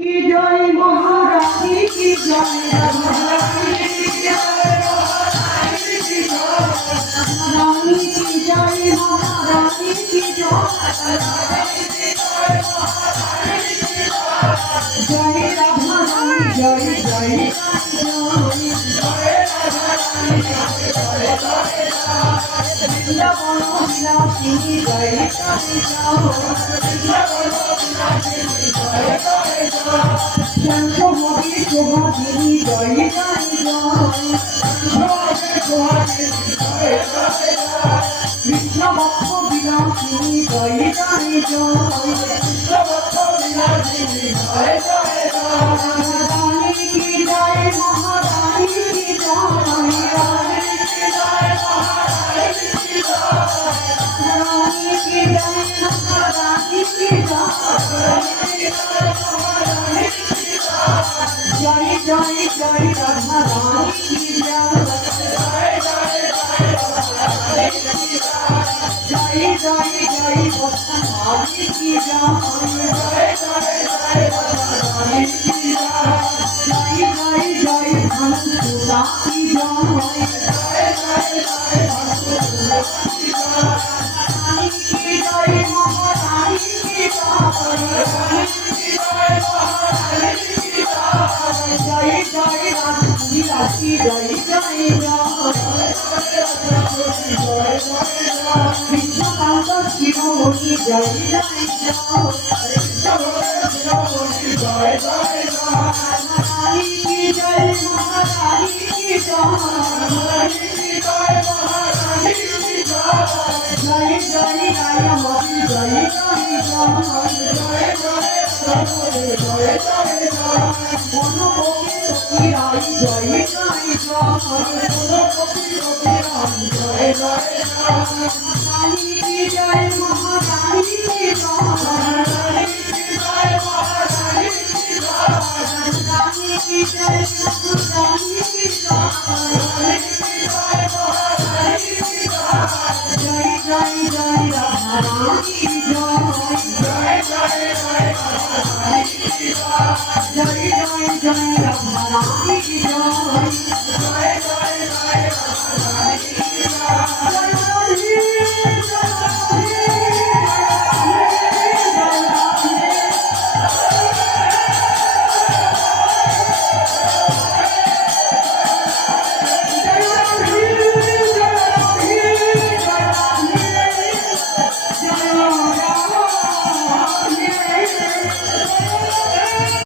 की जय महारानी की जय रानी की जय महारानी की जय महारानी की जय राधा रानी जय जय विलासिनी जय शंखमणि शोभागिनी जय कृष्ण भक्त विलासिनी जय रानी की जय महारानी की जय जय जय राधा रानी की जय जय जय भक्तमाली की जय जय जय धनसुरा की जय महारानी की जय जय रानी जय जय कृष्णकांत शिरोमणि जय जय रानी की जय महारानी की जय जय रायमती जय जय जय जय राधा रानी की जय